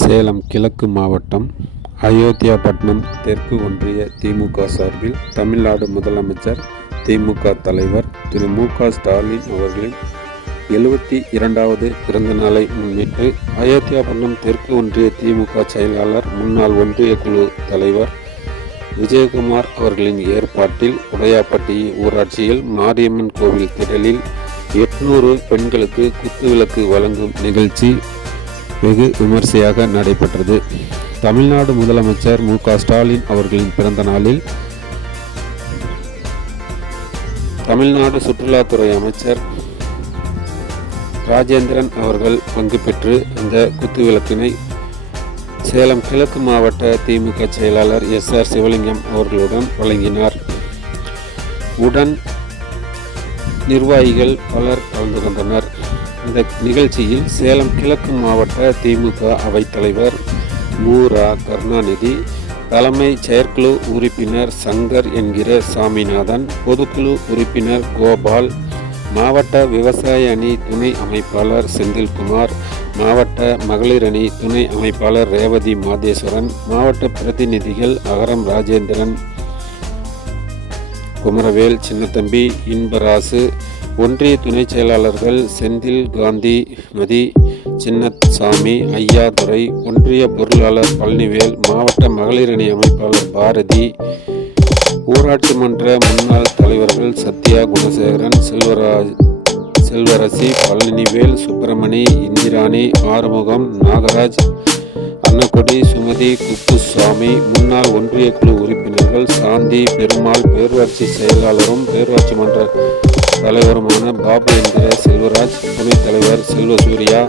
சேலம் கிழக்கு மாவட்டம் அயோத்தியாபட்டினம் தெற்கு ஒன்றிய திமுக சார்பில் தமிழ்நாடு முதலமைச்சர் திமுக தலைவர் திரு மு.க. ஸ்டாலின் அவர்களின் 72வது பிறந்த நாளை முன்னிட்டு அயோத்தியாபட்டினம் தெற்கு ஒன்றிய திமுக செயலாளர் முன்னாள் ஒன்றிய குழு தலைவர் விஜயகுமார் அவர்களின் ஏற்பாட்டில் உடையாப்பட்டி ஊராட்சியில் மாரியம்மன் கோவில் திடலில் 800 பெண்களுக்கு குத்துவிளக்கு வழங்கும் நிகழ்ச்சி வெகு விமர்சையாக நடைபெற்றது. தமிழ்நாடு முதலமைச்சர் மு.க. ஸ்டாலின் அவர்களின் பிறந்த நாளில் தமிழ்நாடு சுற்றுலாத்துறை அமைச்சர் ராஜேந்திரன் அவர்கள் பங்கு பெற்று அந்த குத்துவிளக்கினை சேலம் கிழக்கு மாவட்ட திமுக செயலாளர் எஸ்.ஆர். சிவலிங்கம் அவர்களுடன் வழங்கினார். உடன் நிர்வாகிகள் பலர் கலந்து கொண்டனர். இந்த நிகழ்ச்சியில் சேலம் கிழக்கு மாவட்ட திமுக அவைத்தலைவர் மு.ரா. கருணாநிதி, தலைமை செயற்குழு உறுப்பினர் சங்கர் என்கிற சாமிநாதன், பொதுக்குழு உறுப்பினர் கோபால், மாவட்ட விவசாய அணி துணை அமைப்பாளர் செந்தில்குமார், மாவட்ட மகளிர் அணி துணை அமைப்பாளர் ரேவதி மாதேஸ்வரன், மாவட்ட பிரதிநிதிகள் அகரம் ராஜேந்திரன், குமரவேல், சின்னத்தம்பி, இன்பராசு, ஒன்றிய துணை செயலாளர்கள் செந்தில் காந்தி மதி, சின்னசாமி, ஐயாதுரை, ஒன்றிய பொருளாளர் பழனிவேல், மாவட்ட மகளிர் அணி அமைப்பாளர் பாரதி, ஊராட்சி மன்ற முன்னாள் தலைவர்கள் சத்யா, குணசேகரன், செல்வரசி, பழனிவேல், சுப்பிரமணி, இந்திராணி, ஆறுமுகம், நாகராஜ், அன்னக்கொடி, சுமதி, குப்புசாமி, முன்னாள் ஒன்றிய குழு உறுப்பினர்கள் சாந்தி, பெருமாள், பேரூராட்சி செயலாளரும் பேரூராட்சி மன்ற தலைவருமான பாபு என்கிற செல்வராஜ், துணைத் தலைவர் செல்வசூர்யா,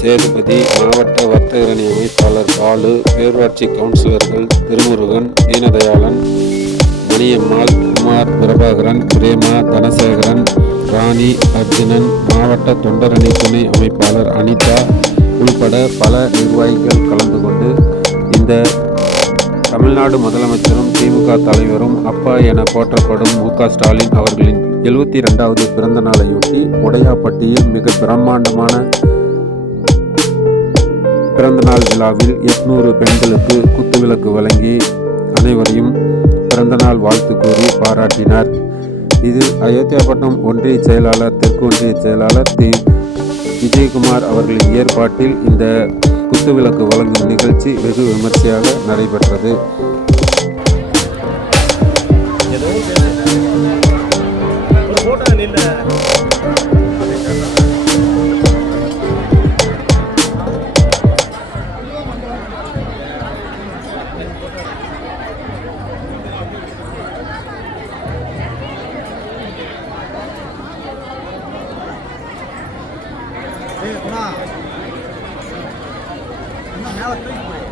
சேதுபதி, மாவட்ட வர்த்தகர் அணி அமைப்பாளர் பாலு, பேரூராட்சி கவுன்சிலர்கள் திருமுருகன், தீனதயாளன், மணியம்மாள், குமார், பிரபாகரன், பிரேமா, தனசேகரன், ராணி, அர்ஜுனன், மாவட்ட தொண்டரணி துணை அமைப்பாளர் அனிதா உள்பட பல நிர்வாகிகள் கலந்து கொண்டு இந்த தமிழ்நாடு முதலமைச்சரும் திமுக தலைவரும் அப்பா என போற்றப்படும் மு.க. ஸ்டாலின் அவர்களின் 72வது பிறந்த நாளையொட்டி உடையாப்பட்டியில் மிக பிரம்மாண்டமான பிறந்தநாள் விழாவில் 800 பெண்களுக்கு குத்துவிளக்கு வழங்கி அனைவரையும் பிறந்தநாள் வாழ்த்து கூறி பாராட்டினார். இது அயோத்தியாபட்டினம் ஒன்றிய செயலாளர் தெற்கு ஒன்றிய செயலாளர் விஜயகுமார் அவர்களின் ஏற்பாட்டில் இந்த குத்துவிளக்கு வழங்கும் நிகழ்ச்சி வெகு விமர்சையாக நடைபெற்றது. மேல தூக்கி